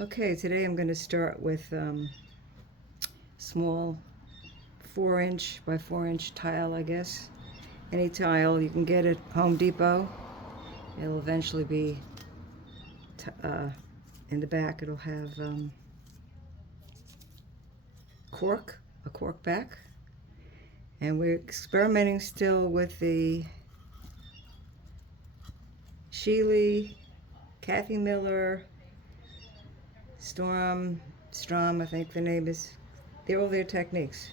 Okay, today I'm going to start with small 4-inch by 4-inch tile, I guess. Any tile you can get at Home Depot. It'll eventually be in the back. It'll have a cork back. And we're experimenting still with the Sheely, Kathy Miller, Strom, I think the name is. They're all their techniques.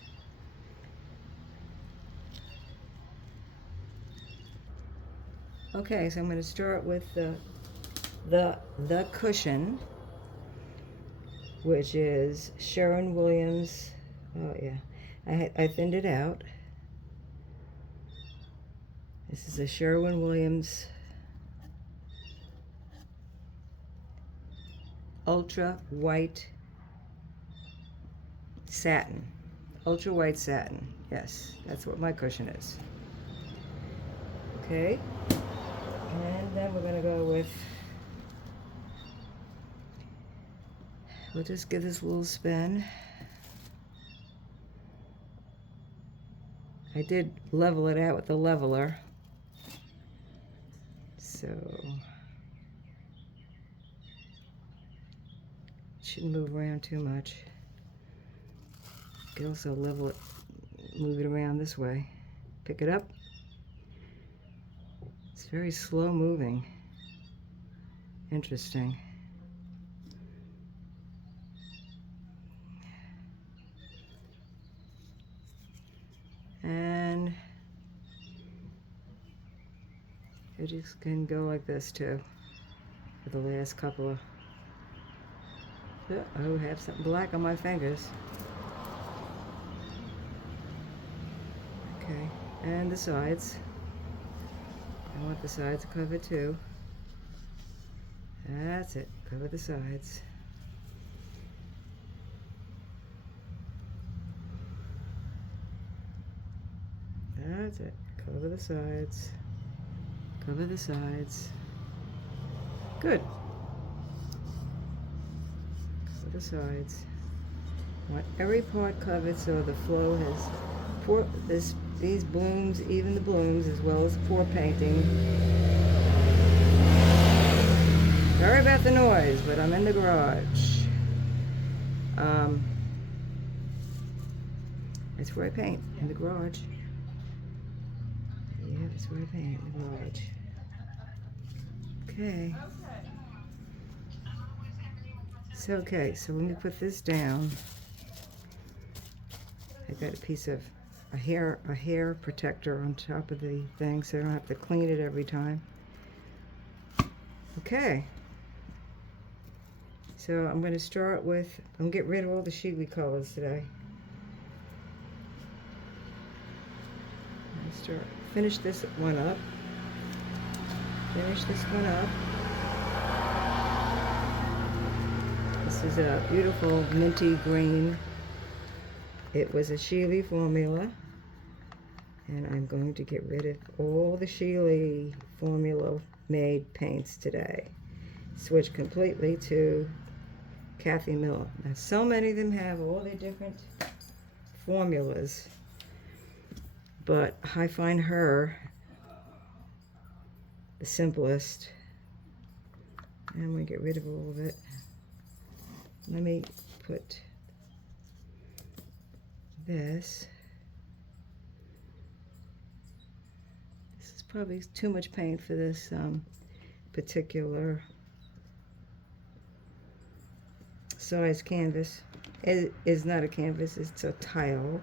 Okay, so I'm going to start with the cushion, which is Sherwin-Williams. Oh yeah, I thinned it out. This is a Sherwin-Williams ultra white satin. Ultra white satin. Yes, that's what my cushion is. Okay, and then we're going to go with, we'll just give this a little spin. I did level it out with the leveler, so it shouldn't move around too much. You can also level it, move it around this way. Pick it up. It's very slow moving. Interesting. And it just can go like this too for the last couple of, oh, I have something black on my fingers. Okay, and the sides. I want the sides covered too. That's it, cover the sides. That's it, cover the sides. Cover the sides. Good. Cover the sides. Want every part covered so the flow has these blooms, even the blooms, as well as pour painting. Sorry about the noise, but I'm in the garage. That's where I paint, in the garage. Yeah, that's where I paint, in the garage. Okay. So let me put this down. I got a piece of a hair protector on top of the thing so I don't have to clean it every time. Okay. So I'm going to start with, I'm going to get rid of all the Sheely colors today. Finish this one up. Finish this one up. This is a beautiful minty green. It was a Sheely formula, and I'm going to get rid of all the Sheely formula made paints today. Switch completely to Kathy Miller. Now, so many of them have all their different formulas, but I find her the simplest. And I'm going to get rid of all of it. Let me put this. This is probably too much paint for this particular size canvas. It is not a canvas, it's a tile.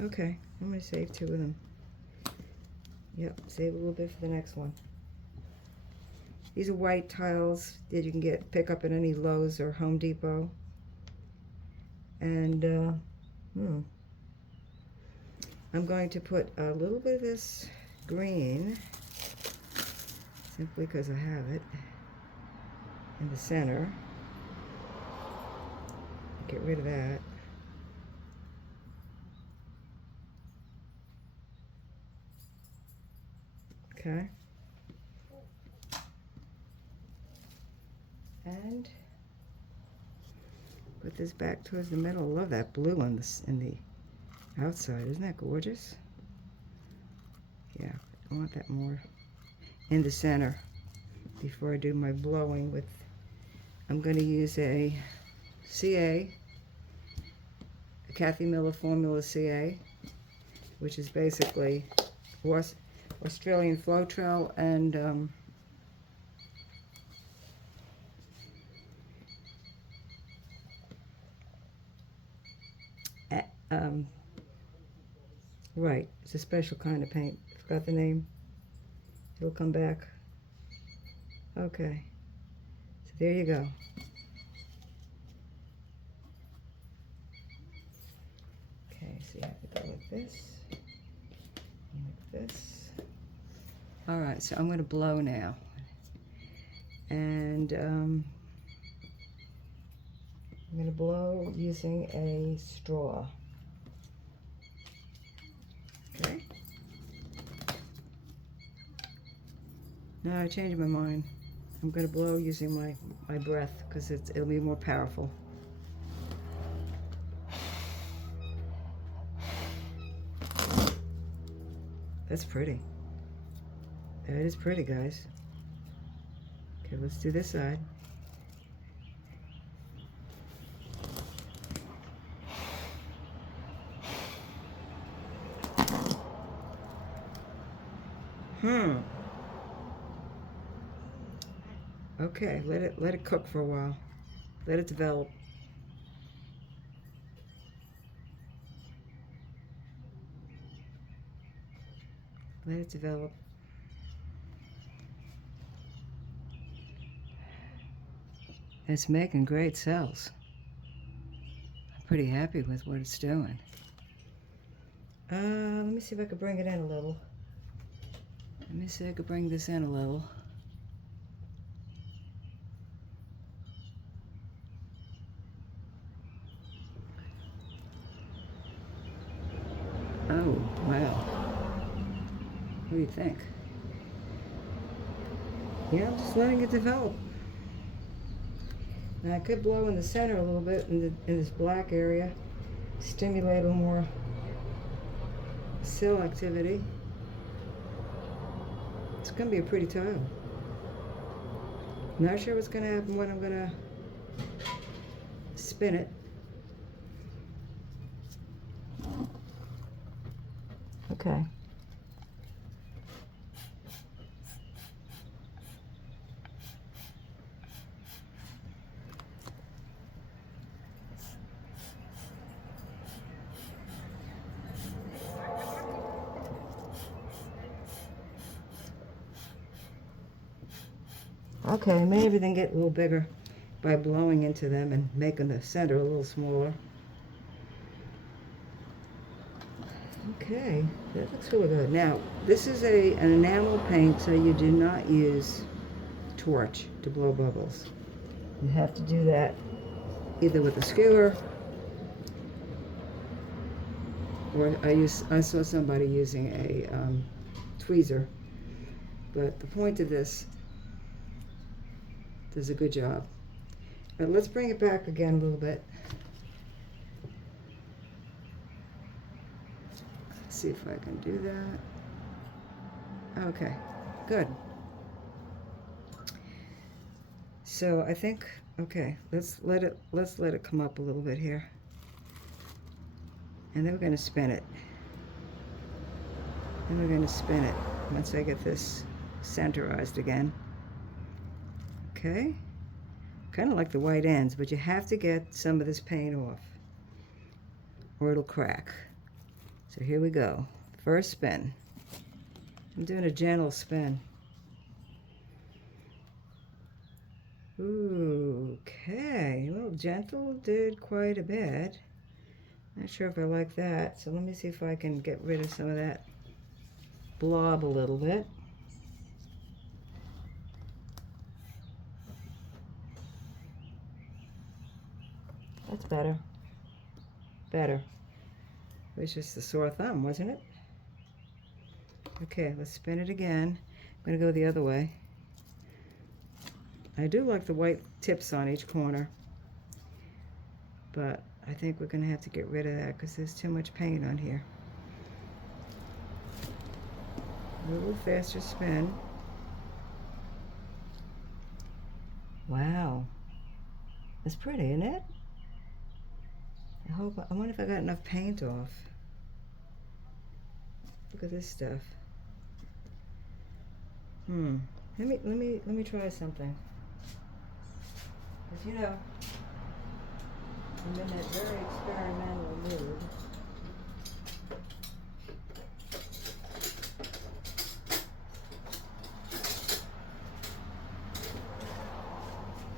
Okay, I'm going to save 2 of them. Yep, save a little bit for the next one. These are white tiles that you can pick up at any Lowe's or Home Depot. And I'm going to put a little bit of this green, simply because I have it, in the center. Get rid of that. Okay. And put this back towards the middle. I love that blue on this in the outside. Isn't that gorgeous? Yeah, I want that more in the center before I do my blowing with. I'm going to use a CA, a Kathy Miller Formula CA, which is basically Australian Floetrol and right, it's a special kind of paint. Forgot the name. It'll come back. Okay, so there you go. Okay, so you have to go like this, like this. All right, so I'm going to blow now, and I'm going to blow using a straw. Okay. No, I changed my mind. I'm going to blow using my breath because it'll be more powerful. That's pretty. That is pretty, guys. Okay, let's do this side. Okay, let it cook for a while. Let it develop. Let it develop. It's making great cells. I'm pretty happy with what it's doing. Let me see if I can bring it in a little. Let me see if I can bring this in a little. Oh, wow. What do you think? Yeah, I'm just letting it develop. Now I could blow in the center a little bit in this black area, stimulate a little more cell activity. It's going to be a pretty tile. Not sure what's going to happen when I'm going to spin it. Okay. Okay, made everything get a little bigger by blowing into them and making the center a little smaller. Okay, that looks really good. Now, this is an enamel paint, so you do not use torch to blow bubbles. You have to do that either with a skewer, or I saw somebody using a tweezer. But the point of this does a good job. But let's bring it back again a little bit. Let's see if I can do that. Okay, good. So I think, okay, let's let it come up a little bit here. And then we're going to spin it. Then we're going to spin it once I get this centerized again. Okay, kind of like the white ends, but you have to get some of this paint off or it'll crack. So here we go. First spin. I'm doing a gentle spin. Ooh, okay, a little gentle did quite a bit. Not sure if I like that, so let me see if I can get rid of some of that blob a little bit. That's better. Better. It was just a sore thumb, wasn't it? Okay, let's spin it again. I'm going to go the other way. I do like the white tips on each corner, but I think we're going to have to get rid of that because there's too much paint on here. A little faster spin. Wow. That's pretty, isn't it? I wonder if I got enough paint off. Look at this stuff. Let me try something. Because, you know, I'm in that very experimental mood.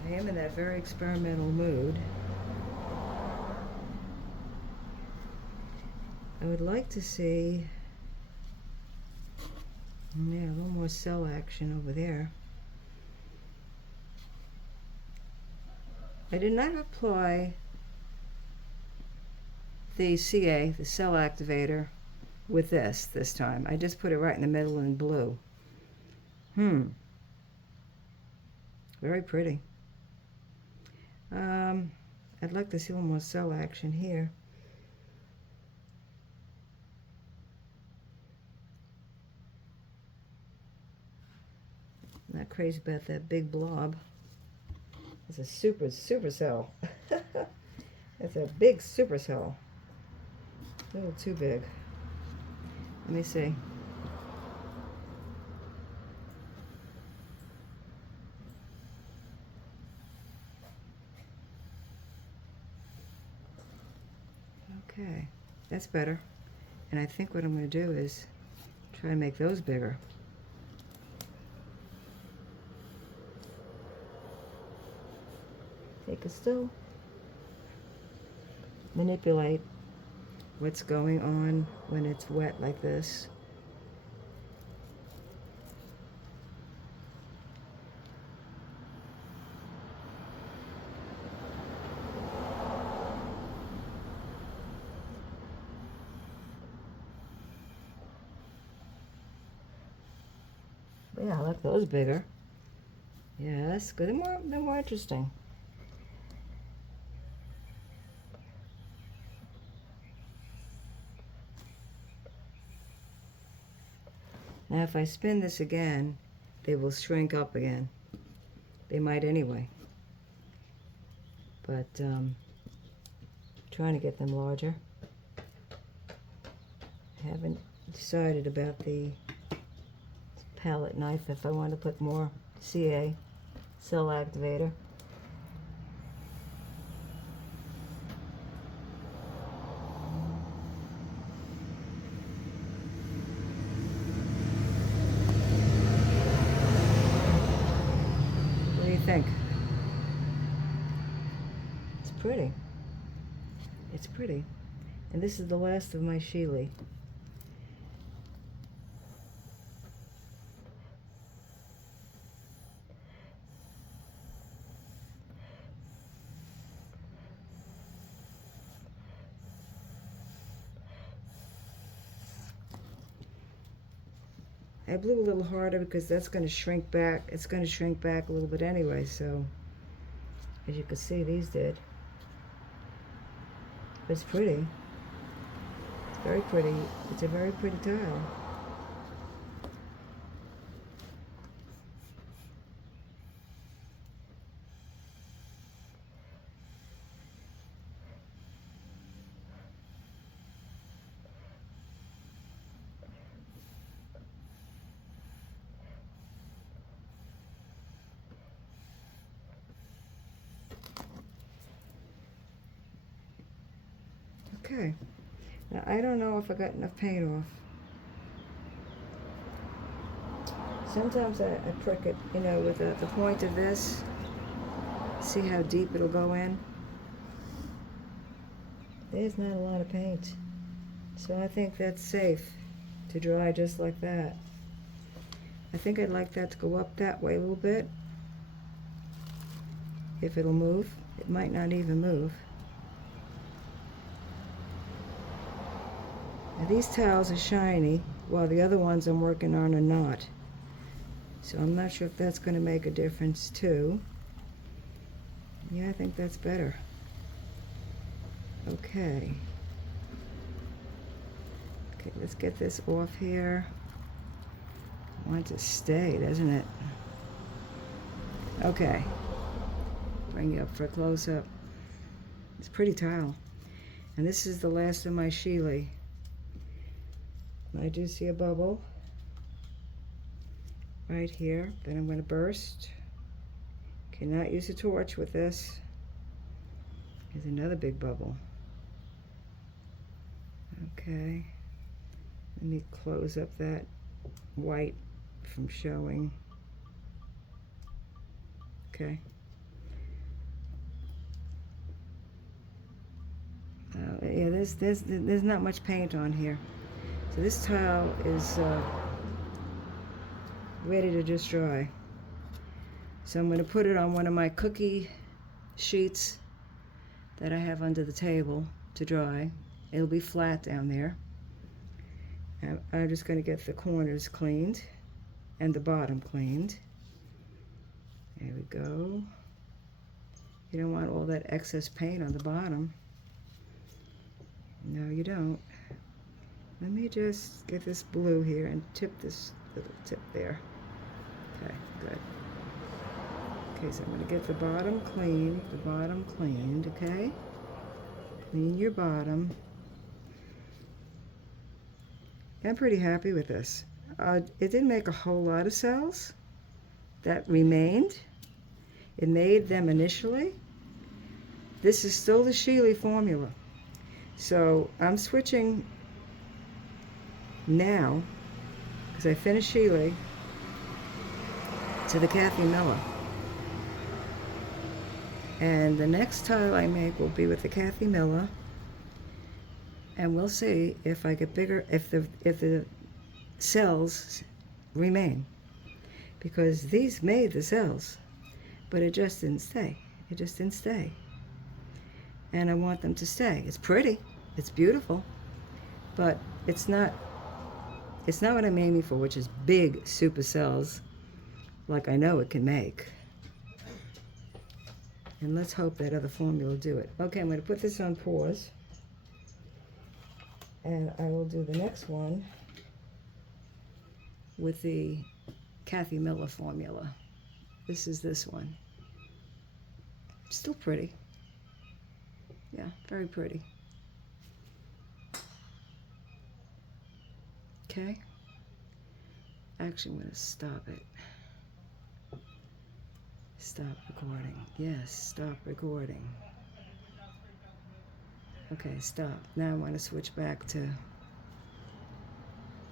I am in that very experimental mood. I would like to see, yeah, a little more cell action over there. I did not apply the CA, the cell activator, with this time. I just put it right in the middle in blue. Very pretty. I'd like to see a little more cell action here. I'm not crazy about that big blob. It's a super cell. It's a big super cell. A little too big. Let me see. Okay, that's better. And I think what I'm going to do is try to make those bigger. Take a still. Manipulate what's going on when it's wet like this. Yeah, I like those bigger. Yeah, that's good. They're more interesting. Now if I spin this again, they will shrink up again. They might anyway. But trying to get them larger. I haven't decided about the palette knife if I want to put more CA, cell activator. What do you think? It's pretty. It's pretty. And this is the last of my Sheely. I blew a little harder because that's going to shrink back. It's going to shrink back a little bit anyway, so as you can see, these did. It's pretty. Very pretty. It's a very pretty tile. Okay. Now, I don't know if I got enough paint off. Sometimes I prick it, you know, with the point of this. See how deep it'll go in? There's not a lot of paint. So I think that's safe to dry just like that. I think I'd like that to go up that way a little bit. If it'll move. It might not even move. Now these tiles are shiny, while the other ones I'm working on are not. So I'm not sure if that's going to make a difference too. Yeah, I think that's better. Okay. Okay, let's get this off here. I want it to stay, doesn't it? Okay. Bring you up for a close-up. It's a pretty tile. And this is the last of my Sheely. I do see a bubble right here that I'm going to burst. Cannot use a torch with this. There's another big bubble. Okay. Let me close up that white from showing. Okay. Yeah, there's not much paint on here. So this tile is ready to just dry. So I'm going to put it on one of my cookie sheets that I have under the table to dry. It'll be flat down there. And I'm just going to get the corners cleaned and the bottom cleaned. There we go. You don't want all that excess paint on the bottom. No, you don't. Let me just get this blue here and tip this little tip there. Okay, good. Okay, so I'm going to get the bottom cleaned, okay? Clean your bottom. I'm pretty happy with this. It didn't make a whole lot of cells that remained. It made them initially. This is still the Sheely formula. So I'm switching now, because I finished Sheely, to the Kathy Miller. And the next tile I make will be with the Kathy Miller. And we'll see if I get bigger, if the cells remain. Because these made the cells, but it just didn't stay. It just didn't stay. And I want them to stay. It's pretty, it's beautiful, but it's not what I'm aiming for, which is big super cells like I know it can make. And let's hope that other formula will do it. Okay, I'm going to put this on pause. And I will do the next one with the Kathy Miller formula. This is this one. Still pretty. Yeah, very pretty. Okay. Actually, I'm going to stop it. Stop recording. Yes, stop recording. Okay, stop. Now I want to switch back to